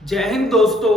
जय हिंद दोस्तों।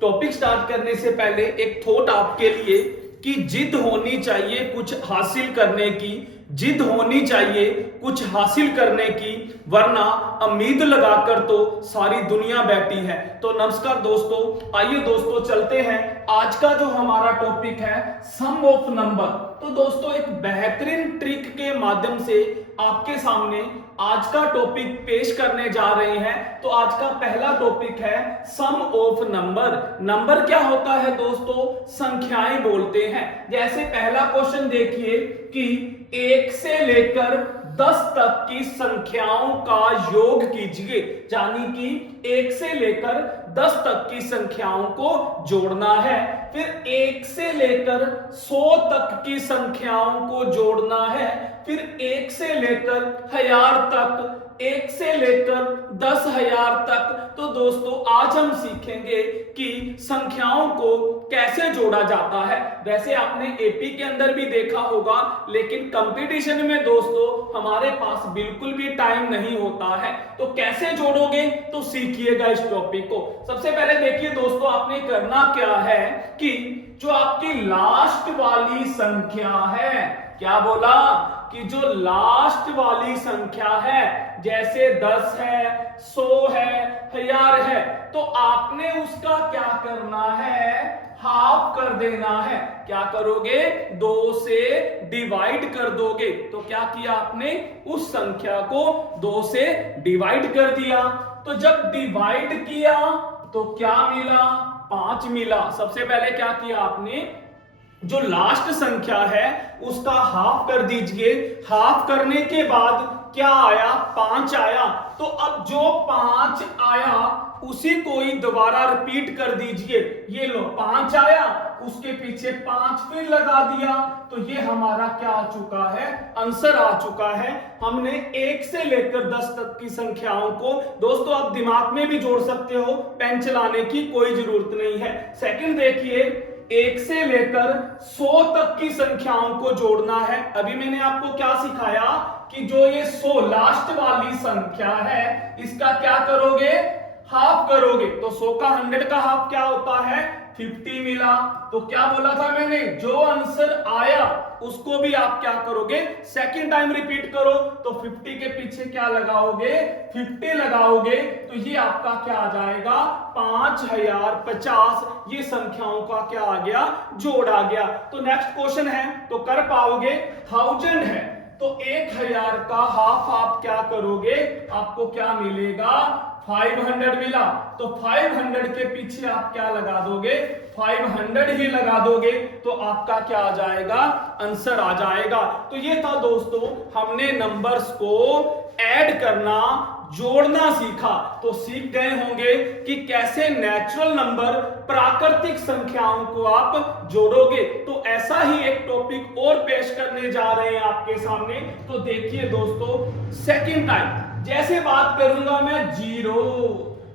Topic start करने से पहले एक थॉट आपके लिए कि जिद होनी चाहिए कुछ हासिल करने की। जिद होनी चाहिए कुछ हासिल करने की, वरना उम्मीद लगाकर तो सारी दुनिया बैठी है। तो नमस्कार दोस्तों, आइए दोस्तों चलते हैं। आज का जो हमारा टॉपिक है सम ऑफ नंबर। तो दोस्तों एक बेहतरीन ट्रिक के माध्यम से आपके सामने आज का टॉपिक पेश करने जा रहे हैं। तो आज का पहला टॉपिक है सम ऑफ नंबर। नंबर क्या होता है दोस्तों? संख्याएं बोलते हैं। जैसे पहला क्वेश्चन देखिए कि 1 से लेकर 10 तक की संख्याओं का योग कीजिए, यानी कि 1 से लेकर 10 तक की संख्याओं को जोड़ना है। फिर 1 से लेकर 100 तक की संख्याओं को जोड़ना है। फिर 1 से लेकर 1000 तक, 1 से लेकर 10,000 तक। तो दोस्तों आज हम सीखेंगे कि संख्याओं को कैसे जोड़ा जाता है। वैसे आपने एपी के अंदर भी देखा होगा, लेकिन कंपटीशन में दोस्तों हमारे पास बिल्कुल भी टाइम नहीं होता है। तो कैसे जोड़ोगे, तो सीखिएगा इस टॉपिक को। सबसे पहले देखिए दोस्तों, आपने करना क्या है कि जो आपकी लास्ट वाली संख्या है, क्या बोला कि जो लास्ट वाली संख्या है, जैसे 10 है, 100 है, 1000 है, तो आपने उसका क्या करना है? हाफ कर देना है। क्या करोगे? 2 से डिवाइड कर दोगे। तो क्या किया आपने? उस संख्या को 2 से डिवाइड कर दिया। तो जब डिवाइड किया तो क्या मिला? 5 मिला। सबसे पहले क्या किया आपने? जो लास्ट संख्या है उसका हाफ कर दीजिए। हाफ करने के बाद क्या आया? 5 आया। तो अब जो 5 आया उसी को ही दोबारा रिपीट कर दीजिए। ये लो 5 आया, उसके पीछे 5 फिर लगा दिया। तो ये हमारा क्या आ चुका है? आंसर आ चुका है। हमने 1 से लेकर 10 तक की संख्याओं को, दोस्तों आप दिमाग में भी जोड़ सकते हो, पेन चलाने की कोई जरूरत नहीं है। सेकंड देखिए, 1 से लेकर 100 तक की संख्याओं को जोड़ना है। अभी मैंने आपको क्या सिखाया कि जो ये 100 लास्ट वाली संख्या है, इसका क्या करोगे? हाफ करोगे। तो 100 का 100 का हाफ क्या होता है? 50 मिला। तो क्या बोला था मैंने? जो आंसर आया उसको भी आप क्या करोगे? सेकंड टाइम रिपीट करो। तो 50 के पीछे क्या लगाओगे? 50 लगाओगे। तो ये आपका क्या आ जाएगा? 5050। ये संख्याओं का क्या आ गया? जोड़ आ गया। तो नेक्स्ट क्वेश्चन है, तो कर पाओगे? 1000 है, तो 1000 का हाफ आप क्या करोगे? आपको क्या मिलेगा? 500 मिला। तो 500 के पीछे आप क्या लगा दोगे? 500 ही लगा दोगे। तो आपका क्या आ जाएगा? आंसर आ जाएगा। तो ये था दोस्तों, हमने नंबर्स को ऐड करना, जोड़ना सीखा। तो सीख गए होंगे कि कैसे नेचुरल नंबर, प्राकृतिक संख्याओं को आप जोड़ोगे। तो ऐसा ही एक टॉपिक और पेश करने जा रहे हैं आपके सामने। तो देखिए दोस्तों, सेकंड टाइम जैसे बात करूंगा मैं जीरो।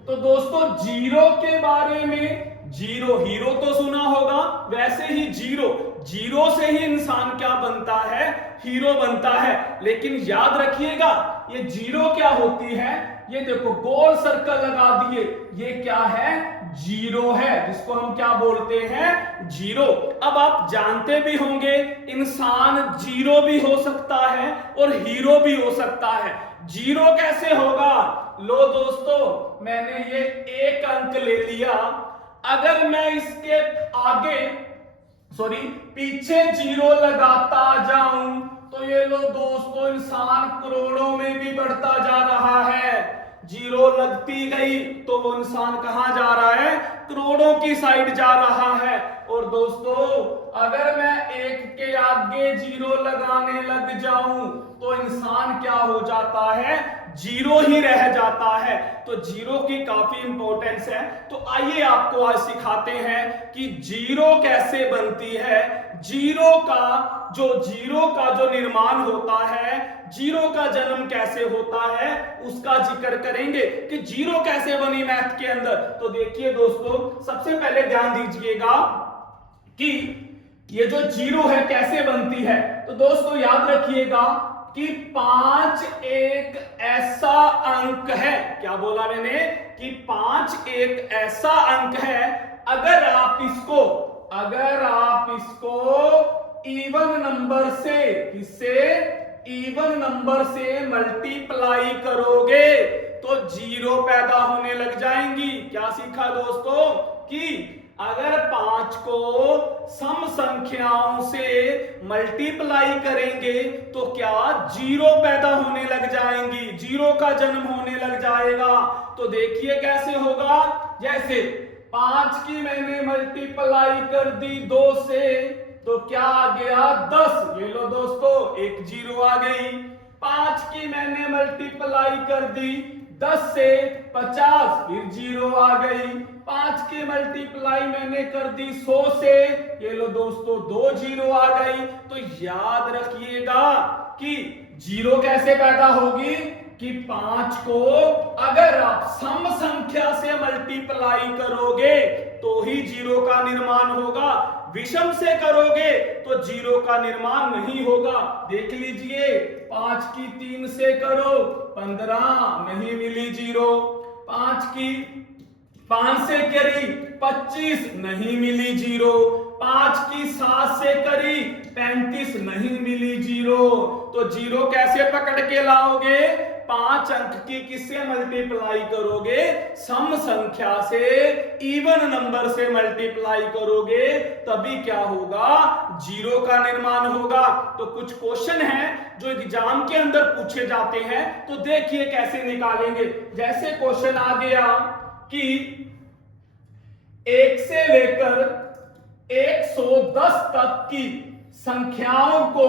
तो दोस्तों जीरो के बारे में, जीरो हीरो तो सुना होगा, वैसे ही जीरो, जीरो से ही इंसान क्या बनता है? हीरो बनता है। लेकिन याद रखिएगा, ये जीरो क्या होती है? ये देखो गोल सर्कल लगा दिए, ये क्या है? जीरो है, जिसको हम क्या बोलते हैं? जीरो। अब आप जानते भी होंगे इंसान जीरो भी हो सकता है और हीरो भी हो सकता है। जीरो कैसे होगा? लो दोस्तों, मैंने ये 1 अंक ले लिया। अगर मैं इसके आगे, सॉरी पीछे जीरो लगाता जाऊं, तो ये लो दोस्तों, इंसान करोड़ों में भी बढ़ता जा रहा है। जीरो लगती गई तो वो इंसान कहां जा रहा है? करोड़ों की साइड जा रहा है। और दोस्तों अगर मैं 1 के आगे जीरो लगाने लग जाऊं, तो इंसान क्या हो जाता है? जीरो ही रह जाता है। तो जीरो की काफी इंपॉर्टेंस है। तो आइए आपको आज सिखाते हैं कि जीरो कैसे बनती है। जीरो का जो निर्माण होता है, जीरो का जन्म कैसे होता है, उसका जिक्र करेंगे कि जीरो कैसे बनी मैथ के अंदर। तो देखिए दोस्तों, सबसे पहले ध्यान दीजिएगा कि ये जो जीरो है कैसे बनती है। तो दोस्तों याद रखिएगा कि 5 एक ऐसा अंक है, क्या बोला मैंने कि 5 एक ऐसा अंक है अगर आप इसको इवन नंबर से, किससे, इवन नंबर से मल्टीप्लाई करोगे तो जीरो पैदा होने लग जाएंगी। क्या सीखा दोस्तों कि अगर 5 को सम संख्याओं से मल्टीप्लाई करेंगे तो क्या जीरो पैदा होने लग जाएंगी, जीरो का जन्म होने लग जाएगा। तो देखिए कैसे होगा, जैसे 5 की मैंने मल्टीप्लाई कर दी 2 से तो क्या आ गया 10, ये लो दोस्तों एक जीरो आ गई। 5 की मैंने मल्टीप्लाई कर दी 10 से 50, फिर जीरो आ गई। 5 की मल्टीप्लाई मैंने कर दी 100 से, ये लो दोस्तों 2 जीरो आ गई। तो याद रखिएगा कि जीरो कैसे पैदा होगी कि 5 को अगर आप सम संख्या से मल्टीप्लाई करोगे तो ही जीरो का निर्माण होगा, विषम से करोगे तो जीरो का निर्माण नहीं होगा। देख लीजिए 5 की 3 से करो 15, नहीं मिली जीरो। 5 की 5 से करी 25, नहीं मिली जीरो। 5 की 7 से करी 35, नहीं मिली जीरो। तो जीरो कैसे पकड़ के लाओगे, 5 अंक की किससे मल्टीप्लाई करोगे, सम संख्या से, इवन नंबर से मल्टीप्लाई करोगे, तभी क्या होगा, जीरो का निर्माण होगा। तो कुछ क्वेश्चन हैं जो एग्जाम के अंदर पूछे जाते हैं, तो देखिए कैसे निकालेंगे। जैसे क्वेश्चन आ गया कि 1 से लेकर 110 तक की संख्याओं को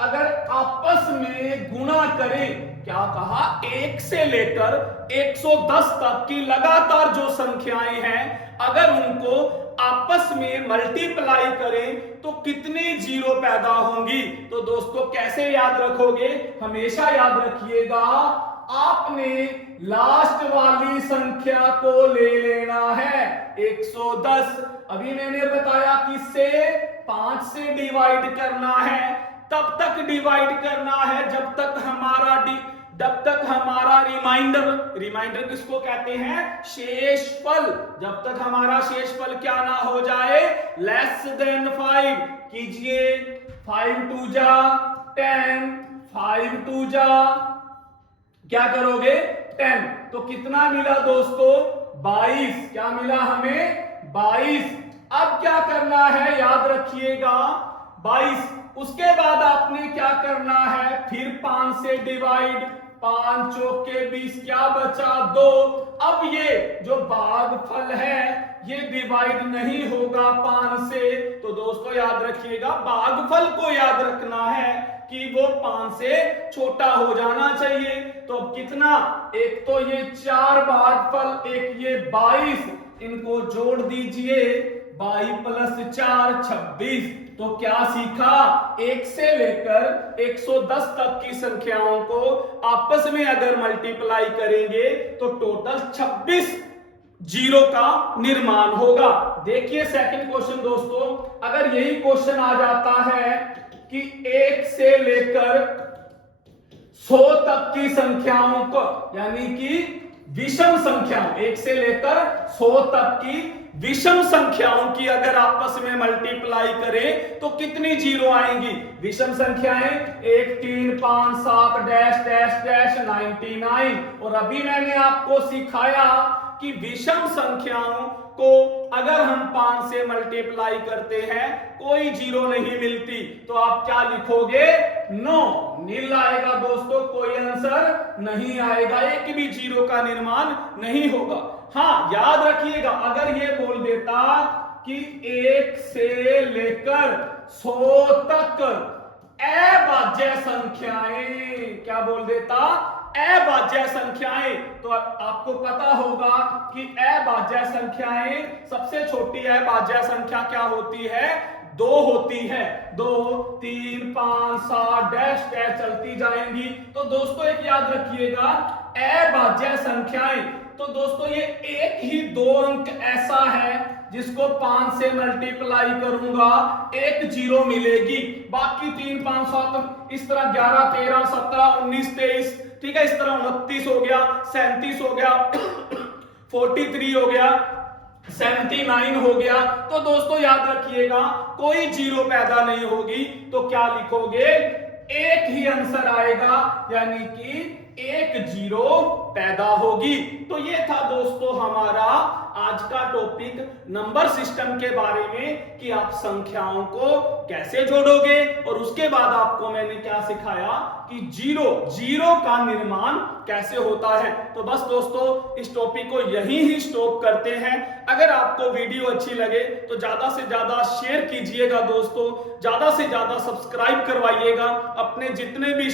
अगर आपस में गुणा करें, क्या कहा, 1 से लेकर 110 तक की लगातार जो संख्याएं हैं अगर उनको आपस में मल्टीप्लाई करें तो कितनी जीरो पैदा होंगी। तो दोस्तों कैसे याद रखोगे, हमेशा याद रखिएगा आपने लास्ट वाली संख्या को ले लेना है 110। अभी मैंने बताया किससे, 5 से डिवाइड करना है, तब तक डिवाइड करना है जब तक हमारा रिमाइंडर किसको कहते हैं, शेषफल, जब तक हमारा शेषफल क्या ना हो जाए, लेस देन 5। कीजिए 5 2 जा 10, 5 2 जा क्या करोगे 10, तो कितना मिला दोस्तों 22, क्या मिला हमें 22। अब क्या करना है, याद रखिएगा 22। उसके बाद आपने क्या करना है, फिर 5 से डिवाइड, 5 चौके 20, क्या बचा 2। अब ये जो भागफल है ये डिवाइड नहीं होगा 5 से, तो दोस्तों याद रखिएगा भागफल को याद रखना है कि वो 5 से छोटा हो जाना चाहिए। तो अब कितना, एक तो ये 4 भागफल, एक ये 22, इनको जोड़ दीजिए, 22 + 4 26। तो क्या सीखा, 1 से लेकर 110 तक की संख्याओं को आपस में अगर मल्टीप्लाई करेंगे तो टोटल 26 जीरो का निर्माण होगा। देखिए सेकंड क्वेश्चन दोस्तों, अगर यही क्वेश्चन आ जाता है कि 1 से लेकर 100 तक की संख्याओं को, यानी कि विषम संख्याओं, 1 से लेकर 100 तक की विषम संख्याओं की अगर आपस में मल्टीप्लाई करें तो कितनी जीरो आएंगी। विषम संख्याएं 1 3 5 7 डैश डैश डैश 99। और अभी मैंने आपको सिखाया कि विषम संख्याओं को अगर हम 5 से मल्टीप्लाई करते हैं कोई जीरो नहीं मिलती, तो आप क्या लिखोगे, नो, नील आएगा दोस्तों, कोई आंसर नहीं आएगा, एक भी जीरो का निर्माण नहीं होगा। हाँ याद रखिएगा, अगर ये बोल देता कि 1 से लेकर 100 तक अभाज्य संख्याएं, क्या बोल देता, अभाज्य संख्याएं, तो आपको पता होगा कि अभाज्य संख्याएं, सबसे छोटी अभाज्य संख्या क्या होती है, 2 होती है। 2 3 5 7 डैश डैश चलती जाएंगी। तो दोस्तों एक याद रखिएगा, अभाज्य संख्याएं, तो दोस्तों ये एक ही 2 अंक ऐसा है जिसको 5 से मल्टीप्लाई करूंगा 1 जीरो मिलेगी, बाकी 3 5 7 इस तरह 11 13 17 19 23, ठीक है, इस तरह 29 हो गया, 37 हो गया 43 हो गया, 79 हो गया। तो दोस्तों याद रखिएगा कोई जीरो पैदा नहीं होगी तो क्या लिखोगे, एक ही आंसर आएगा, यानी कि 1 जीरो पैदा होगी। तो ये था दोस्तों हमारा आज का टॉपिक नंबर सिस्टम के बारे में कि आप संख्याओं को कैसे जोड़ोगे, और उसके बाद आपको मैंने क्या सिखाया कि जीरो का निर्माण कैसे होता है। तो बस दोस्तों इस टॉपिक को यहीं ही स्टॉप करते हैं। अगर आपको वीडियो अच्छी लगे तो ज्यादा से ज्यादा शेयर कीजिएगा दोस्तों, ज्यादा से ज्यादा सब्सक्राइब करवाइएगा, अपने जितने भी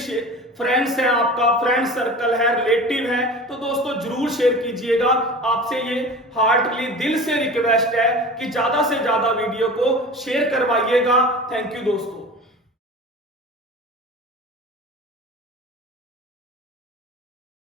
फ्रेंड्स हैं, आपका फ्रेंड सर्कल है, रिलेटिव है, तो दोस्तों जरूर शेयर कीजिएगा। आपसे ये हार्टली दिल से रिक्वेस्ट है कि ज्यादा से ज्यादा वीडियो को शेयर करवाइएगा। थैंक यू दोस्तों।